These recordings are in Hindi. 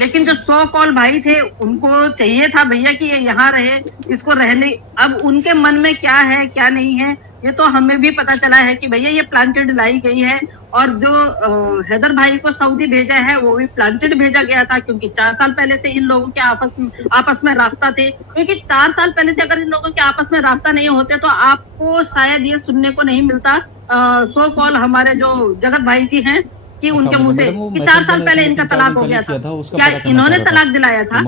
लेकिन जो 100 कॉल भाई थे उनको चाहिए था भैया कि ये यहाँ रहे, इसको रहने। अब उनके मन में क्या है क्या नहीं है ये तो हमें भी पता चला है कि भैया ये प्लांटेड लाई गई है। और जो हैदर भाई को सऊदी भेजा है वो भी प्लांटेड भेजा गया था, क्योंकि 4 साल पहले से इन लोगों के आपस में रास्ता थे। क्योंकि 4 साल पहले से अगर इन लोगों के आपस में रास्ता नहीं होते तो आपको शायद ये सुनने को नहीं मिलता 100 कॉल हमारे जो जगत भाई जी हैं कि उनके मुंह से कि 4 साल पहले इनका तलाक हो गया था। क्या इन्होंने तलाक दिलाया था?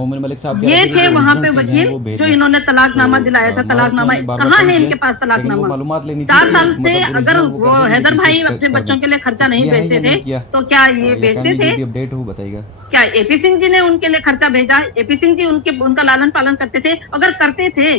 ये थे वहाँ पे वकील जो इन्होंने तलाकनामा दिलाया था। तलाकनामा कहाँ है इनके पास? तलाकनामा 4 साल से अगर वो हैदर भाई अपने बच्चों के लिए खर्चा नहीं भेजते थे तो क्या ये भेजते थे? अपडेट हो बताइएगा। क्या एपी सिंह जी ने उनके लिए खर्चा भेजा? एपी सिंह जी उनका लालन पालन करते थे? अगर करते थे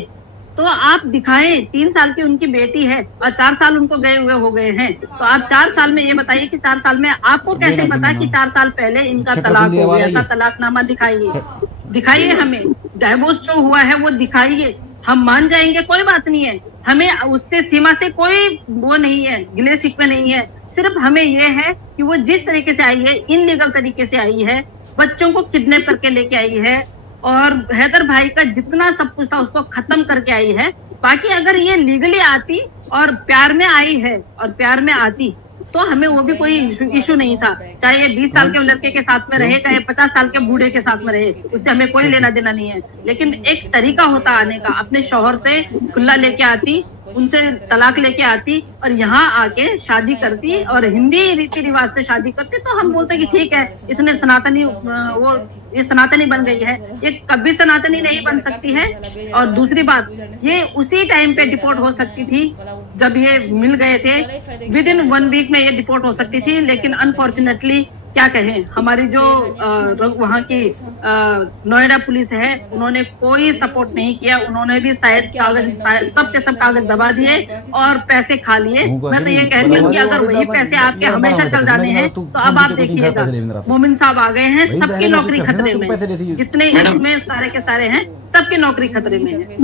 तो आप दिखाएं। 3 साल की उनकी बेटी है और 4 साल उनको गए हुए हो गए हैं, तो आप 4 साल में ये बताइए कि 4 साल में आपको कैसे पता कि 4 साल पहले इनका तलाक हो गया था? तलाकनामा दिखाइए हमें, डाइवोर्स जो हुआ है वो दिखाइए, हम मान जाएंगे, कोई बात नहीं है। हमें उससे सीमा से कोई वो नहीं है, गिले शिकवे नहीं है। सिर्फ हमें ये है कि वो जिस तरीके से आई है, इनलीगल तरीके से आई है, बच्चों को किडनैप करके लेके आई है और हैदर भाई का जितना सब कुछ था उसको खत्म करके आई है। बाकी अगर ये लीगली आती और प्यार में आई है और प्यार में आती तो हमें वो भी कोई इशू नहीं था। चाहे ये 20 साल के लड़के के साथ में रहे, चाहे 50 साल के बूढ़े के साथ में रहे, उससे हमें कोई लेना देना नहीं है। लेकिन एक तरीका होता आने का, अपने शौहर से खुला लेके आती, उनसे तलाक लेके आती और यहाँ आके शादी करती और हिंदी रीति रिवाज से शादी करती तो हम बोलते कि ठीक है, इतने सनातनी वो ये सनातनी बन गई है। ये कभी सनातनी नहीं बन सकती है। और दूसरी बात, ये उसी टाइम पे डिपोर्ट हो सकती थी जब ये मिल गए थे। विद इन 1 वीक में ये डिपोर्ट हो सकती थी, लेकिन अनफॉर्चुनेटली क्या कहें, हमारी जो वहाँ की नोएडा पुलिस है उन्होंने कोई सपोर्ट नहीं किया। उन्होंने भी शायद कागज सबके सब कागज दबा दिए और पैसे खा लिए। मैं तो ये कह रही हूँ कि अगर वही पैसे आपके हमेशा चल जाने हैं तो अब आप देखिएगा मोमिन साहब आ गए हैं, सबकी नौकरी खतरे में, जितने इसमें सारे के सारे हैं सबकी नौकरी खतरे में है।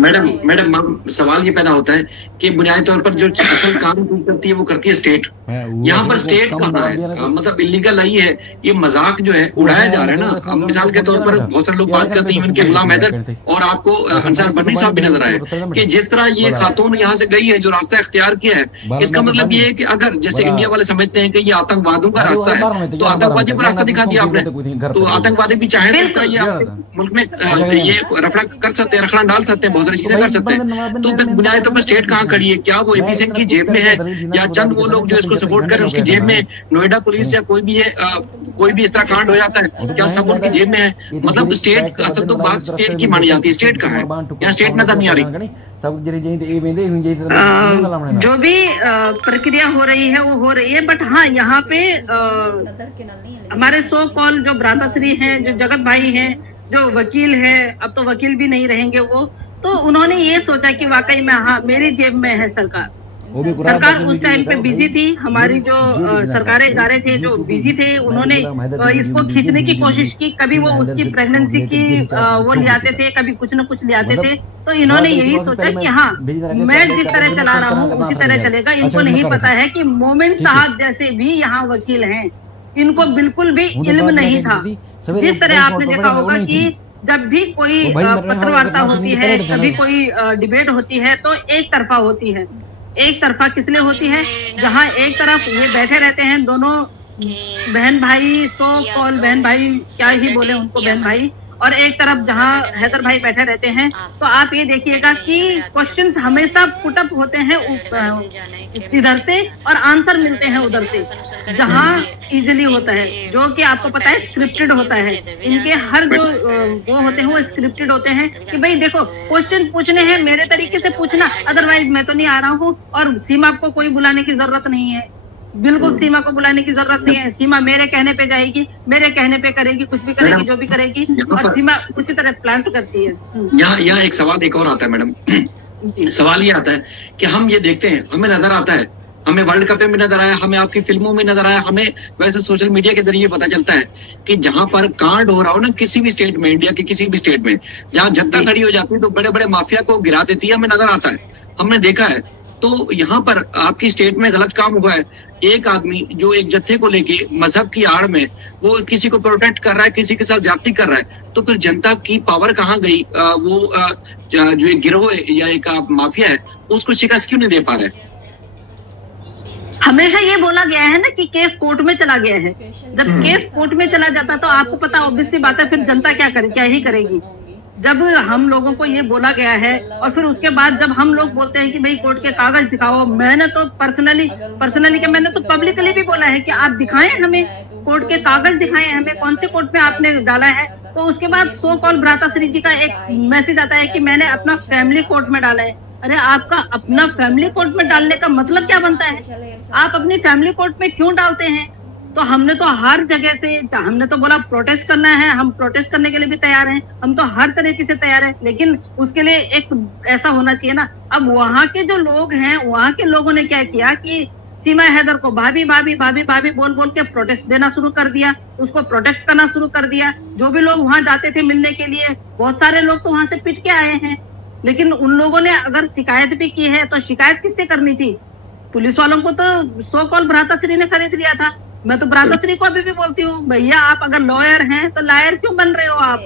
मैडम सवाल ये पैदा होता है कि बुनियादी तौर पर जो असल काम करती है वो करती है स्टेट। यहाँ पर स्टेट कहाँ है? मतलब इलीगल आई है, ये मजाक जो है उड़ाया जा रहा है ना। मिसाल के तौर पर बहुत सारे लोग बात करते हैं इनके गुलाम हैदर और आपको अंसार बर्नी साहब भी नजर आए कि जिस तरह ये खातून यहाँ से गई है, जो रास्ता इख्तियार किया है, इसका मतलब ये है कि अगर जैसे इंडिया वाले समझते हैं कि ये आतंकवादियों का रास्ता है तो आतंकवादियों को रास्ता दिखा दिया आपने, तो आतंकवादी भी चाहे तो इस तरह ये मुल्क में ये रफड़ा कर सकते हैं, रखना डाल सकते हैं, बहुत सारी चीजें कर सकते हैं। तो बुनियादी तौर पर स्टेट कहाँ खड़ी है? क्या वो एपी सिंह की जेब में है या चंद वो लोग जो इसको सपोर्ट कर रहे हैं उसकी जेब में? नोएडा पुलिस या कोई भी है, कोई भी इस तरह कांड हो जाता है, क्या सब उनकी जेब में है? मतलब स्टेट असल तो बात स्टेट की मानी जाती है, स्टेट कहाँ है? यहाँ स्टेट नजर नहीं आ रही। जो भी प्रक्रिया हो रही है वो हो रही है, बट हाँ यहाँ पे हमारे 100 कॉल जो भ्राताश्री हैं, जो जगत भाई हैं, जो वकील है, अब तो वकील भी नहीं रहेंगे वो, तो उन्होंने ये सोचा कि वाकई में हाँ मेरी जेब में है सरकार। सरकार उस टाइम पे बिजी थी, हमारी जो सरकारी इदारे थे जो बिजी थे, उन्होंने इसको खींचने की कोशिश की। कभी वो उसकी प्रेगनेंसी की वो ले आते थे, कभी कुछ न कुछ ले आते थे। तो इन्होंने यही सोचा कि हाँ मैं जिस तरह चला रहा हूँ उसी तरह चलेगा। इनको नहीं पता है कि मोमिन साहब जैसे भी यहाँ वकील हैं, इनको बिल्कुल भी इल्म नहीं था। जिस तरह आपने देखा होगा कि जब भी कोई पत्र वार्ता होती है, कभी कोई डिबेट होती है तो एक तरफा होती है। एक तरफा किस लिए होती है? जहां एक तरफ ये बैठे रहते हैं दोनों बहन भाई, 100 कॉल बहन भाई, क्या ही बोले उनको बहन भाई, और एक तरफ जहां हैदर भाई बैठे रहते हैं। तो आप ये देखिएगा कि क्वेश्चंस हमेशा पुटअप होते हैं इधर से और आंसर मिलते हैं उधर से, जहां इजीली होता है, जो कि आपको पता है स्क्रिप्टेड होता है। इनके हर जो वो होते हैं वो स्क्रिप्टेड होते हैं कि भाई देखो क्वेश्चन पूछने हैं मेरे तरीके से पूछना, अदरवाइज मैं तो नहीं आ रहा हूँ। और सीमा को कोई बुलाने की जरूरत नहीं है, बिल्कुल सीमा को बुलाने की जरूरत नहीं है। सीमा मेरे कहने पे जाएगी, मेरे कहने पे करेगी, कुछ भी करेगी, जो भी करेगी, और सीमा उसी तरह प्लान करती है। यहाँ एक सवाल एक और आता है मैडम। सवाल ये आता है कि हम ये देखते हैं, हमें नजर आता है, हमें वर्ल्ड कप में नजर आया, हमें आपकी फिल्मों में नजर आया, हमें वैसे सोशल मीडिया के जरिए पता चलता है कि जहां पर कांड हो रहा हो ना किसी भी स्टेट में, इंडिया के किसी भी स्टेट में, जहां जनता खड़ी हो जाती है तो बड़े बड़े माफिया को गिरा देती है, हमें नजर आता है, हमने देखा है। तो यहाँ पर आपकी स्टेट में गलत काम हुआ है। एक आदमी जो एक जत्थे को लेके मजहब की आड़ में वो किसी को प्रोटेक्ट कर रहा है, किसी के साथ ज्यादती कर रहा है, तो फिर जनता की पावर कहाँ गई? जो एक गिरोह है या एक माफिया है उसको शिकस्त क्यों नहीं दे पा रहे? हमेशा ये बोला गया है ना कि केस कोर्ट में चला गया है। जब केस कोर्ट में चला जाता तो आपको पता ऑब्वियस सी बात है फिर जनता क्या ही करेगी। जब हम लोगों को ये बोला गया है और फिर उसके बाद जब हम लोग बोलते हैं कि भाई कोर्ट के कागज दिखाओ, मैंने तो पर्सनली क्या मैंने तो पब्लिकली भी बोला है कि आप दिखाएं, हमें कोर्ट के कागज दिखाएं, हमें कौन से कोर्ट पे आपने डाला है। तो उसके बाद सो कॉल भ्राताश्री जी का एक मैसेज आता है कि मैंने अपना फैमिली कोर्ट में डाला है। अरे आपका अपना फैमिली कोर्ट में डालने का मतलब क्या बनता है? आप अपनी फैमिली कोर्ट में क्यों डालते हैं? तो हमने तो हर जगह से, हमने तो बोला प्रोटेस्ट करना है, हम प्रोटेस्ट करने के लिए भी तैयार हैं, हम तो हर तरीके से तैयार हैं, लेकिन उसके लिए एक ऐसा होना चाहिए ना। अब वहाँ के जो लोग हैं, वहाँ के लोगों ने क्या किया कि सीमा हैदर को भाभी भाभी भाभी भाभी बोल बोल के प्रोटेस्ट देना शुरू कर दिया, उसको प्रोटेक्ट करना शुरू कर दिया। जो भी लोग वहाँ जाते थे मिलने के लिए, बहुत सारे लोग तो वहाँ से पिट के आए हैं। लेकिन उन लोगों ने अगर शिकायत भी की है तो शिकायत किससे करनी थी? पुलिस वालों को तो सो कॉल भ्राताश्री ने खरीद लिया था। मैं तो भ्राताश्री को अभी भी बोलती हूँ, भैया आप अगर लॉयर हैं तो लायर क्यों बन रहे हो आप?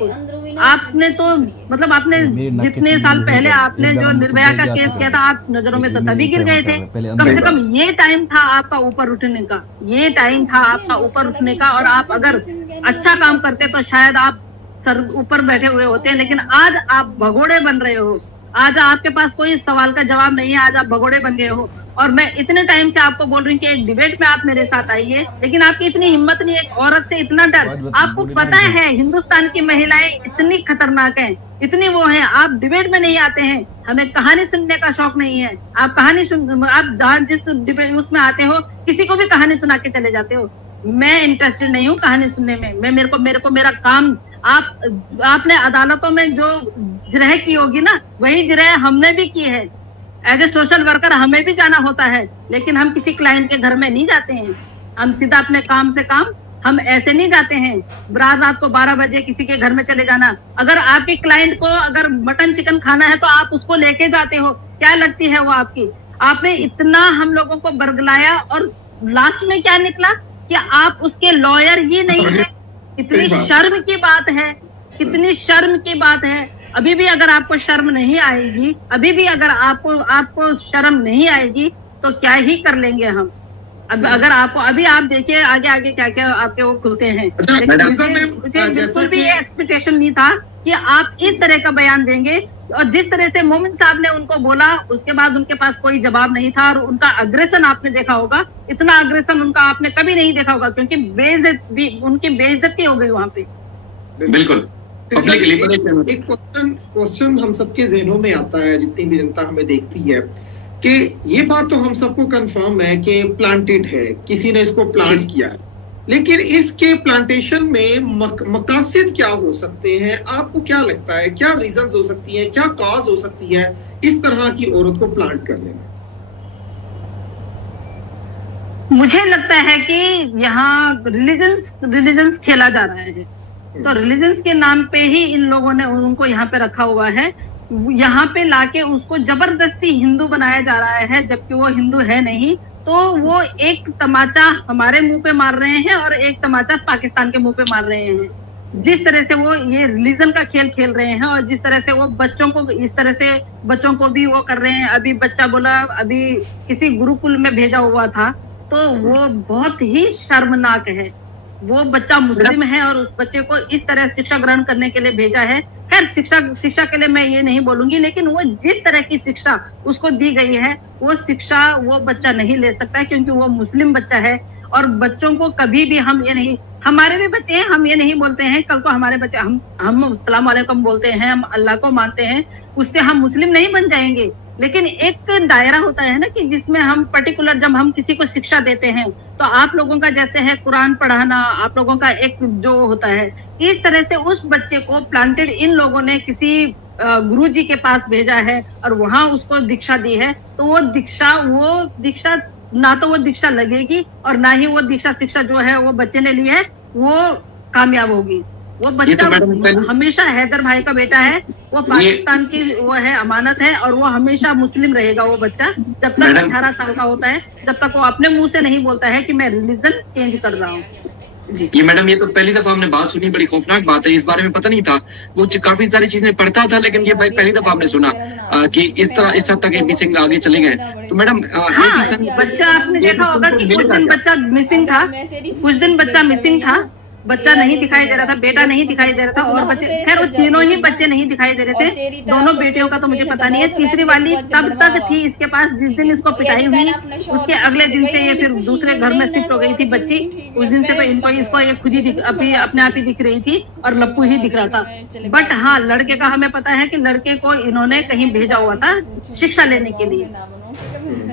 आपने तो मतलब आपने जितने साल पहले आपने जो निर्भया का केस किया था, आप नजरों में तो तभी गिर गए थे। कम से कम ये टाइम था आपका ऊपर उठने का, ये टाइम था आपका ऊपर उठने का। और आप अगर अच्छा काम करते तो शायद आप सर ऊपर बैठे हुए होते हैं, लेकिन आज आप भगोड़े बन रहे हो। आज आपके पास कोई सवाल का जवाब नहीं है, आज आप भगोड़े बन गए हो। और मैं इतने टाइम से आपको बोल रही हूँ कि एक डिबेट में आप मेरे साथ आइए, लेकिन आपकी इतनी हिम्मत नहीं, एक औरत से इतना डर। आपको पता है हिंदुस्तान की महिलाएं इतनी खतरनाक हैं, इतनी वो हैं, आप डिबेट में नहीं आते हैं। हमें कहानी सुनने का शौक नहीं है। आप कहानी सुन, आप जहाँ जिस डिबेट उसमें आते हो किसी को भी कहानी सुना के चले जाते हो। मैं इंटरेस्टेड नहीं हूँ कहानी सुनने में। मेरे को मेरा काम, आपने अदालतों में जो जिरह की होगी ना, वही जिरह हमने भी की है। एज ए सोशल वर्कर हमें भी जाना होता है, लेकिन हम किसी क्लाइंट के घर में नहीं जाते हैं। हम सीधा अपने काम से काम, हम ऐसे नहीं जाते हैं रात को 12 बजे किसी के घर में चले जाना। अगर आपके क्लाइंट को अगर मटन चिकन खाना है तो आप उसको लेके जाते हो, क्या लगती है वो आपकी? आपने इतना हम लोगों को बरगलाया और लास्ट में क्या निकला कि आप उसके लॉयर ही नहीं है। कितनी शर्म की बात है, कितनी शर्म की बात है। अभी भी अगर आपको शर्म नहीं आएगी, अभी भी अगर आपको शर्म नहीं आएगी तो क्या ही कर लेंगे हम। अब अगर आपको अभी आप देखिए आगे क्या क्या आपके वो खुलते हैं। मुझे बिल्कुल भी ये एक्सपेक्टेशन नहीं था कि आप इस तरह का बयान देंगे। और जिस तरह से मोमिन साहब ने उनको बोला, उसके बाद उनके पास कोई जवाब नहीं था। और उनका अग्रेशन आपने देखा होगा, इतना अग्रेशन उनका आपने कभी नहीं देखा होगा, क्योंकि उनकी बेइज्जती हो गई वहां पे। बिल्कुल। एक क्वेश्चन हम सबके ज़हनों में आता है, जितनी भी जनता हमें देखती है, कि ये बात तो हम सबको कंफर्म है कि प्लांटेड है, किसी ने इसको प्लांट किया है, लेकिन इसके प्लांटेशन में मकासद क्या हो सकते हैं? आपको क्या लगता है, क्या रीजंस हो सकती हैं, क्या कॉज हो सकती है इस तरह की औरत को प्लांट करने में? मुझे लगता है कि यहाँ रिलीजन्स खेला जा रहा है। तो रिलीजन्स के नाम पे ही इन लोगों ने उनको यहाँ पे रखा हुआ है। यहाँ पे लाके उसको जबरदस्ती हिंदू बनाया जा रहा है, जबकि वो हिंदू है नहीं। तो वो एक तमाचा हमारे मुंह पे मार रहे हैं और एक तमाचा पाकिस्तान के मुंह पे मार रहे हैं। जिस तरह से वो ये रिलीजन का खेल खेल रहे हैं और जिस तरह से वो बच्चों को इस तरह से बच्चों को भी वो कर रहे हैं। अभी बच्चा बोला, अभी किसी गुरुकुल में भेजा हुआ था, तो वो बहुत ही शर्मनाक है। वो बच्चा मुस्लिम है और उस बच्चे को इस तरह शिक्षा ग्रहण करने के लिए भेजा है। खैर शिक्षा के लिए मैं ये नहीं बोलूंगी, लेकिन वो जिस तरह की शिक्षा उसको दी गई है, वो शिक्षा वो बच्चा नहीं ले सकता, क्योंकि वो मुस्लिम बच्चा है। और बच्चों को कभी भी हम ये नहीं, हमारे भी बच्चे हैं, हम ये नहीं बोलते हैं कल को हमारे बच्चे, हम अस्सलाम वालेकुम बोलते हैं, हम अल्लाह को मानते हैं, उससे हम मुस्लिम नहीं बन जाएंगे। लेकिन एक दायरा होता है ना कि जिसमें हम पर्टिकुलर, जब हम किसी को शिक्षा देते हैं तो आप लोगों का जैसे है कुरान पढ़ाना, आप लोगों का एक जो होता है, इस तरह से उस बच्चे को प्लांटेड इन लोगों ने किसी गुरुजी के पास भेजा है और वहां उसको दीक्षा दी है। तो वो दीक्षा ना तो वो दीक्षा लगेगी और ना ही वो दीक्षा शिक्षा जो है वो बच्चे ने ली है वो कामयाब होगी। वो बच्चा हमेशा हैदर भाई का बेटा है, वो पाकिस्तान की वो है, अमानत है, और वो हमेशा मुस्लिम रहेगा वो बच्चा जब तक 18 साल का होता है, जब तक वो अपने मुंह से नहीं बोलता है कि मैं रिलीजन चेंज कर रहा हूँ। ये मैडम ये तो पहली दफा हमने बात सुनी, बड़ी खौफनाक बात है, इस बारे में पता नहीं था। वो काफी सारी चीजें पढ़ता था, लेकिन ये पहली दफा हमने सुना कि इस तरह इस हद तक एपी सिंह आगे चले गए। तो मैडम बच्चा आपने देखा होगा कि कुछ दिन बच्चा मिसिंग था, कुछ दिन बच्चा मिसिंग था, बच्चा नहीं दिखाई दे रहा था, बेटा नहीं दिखाई दे रहा था, और बच्चे, खैर वो तीनों ही बच्चे नहीं दिखाई दे रहे थे, दोनों बेटियों का तो मुझे पता नहीं है। तीसरी वाली तब तक थी इसके पास जिस दिन इसको पिटाई हुई, उसके अगले दिन से ये फिर दूसरे घर में शिफ्ट हो गई थी बच्ची। उस दिन से तो इसको ये खुद ही अभी अपने आप ही दिख रही थी और लप्पू ही दिख रहा था। बट हाँ, लड़के का हमें पता है कि लड़के को इन्होंने कहीं भेजा हुआ था शिक्षा लेने के लिए।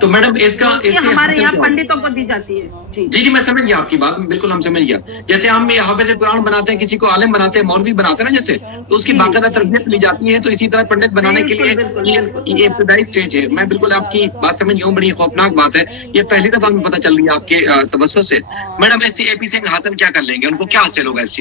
तो मैडम इसका हमारे यहाँ पंडितों को दी जाती है। जी मैं समझ गया आपकी बात, बिल्कुल हम समझ गया। जैसे हम हाफिज कुरान बनाते हैं, किसी को आलिम बनाते हैं, मौलवी बनाते हैं ना, जैसे तो उसकी बाकायदा तरबियत ली जाती है, तो इसी तरह पंडित बनाने के लिए ये इब्तिदाई स्टेज है। मैं बिल्कुल आपकी बात समझ गया हूँ, बड़ी खौफनाक बात है, ये पहली दफा हमें पता चल रही है आपके तवज्जुह से। मैडम ऐसी एपी सिंह हासिल क्या कर लेंगे, उनको क्या हासिल होगा इस चीज?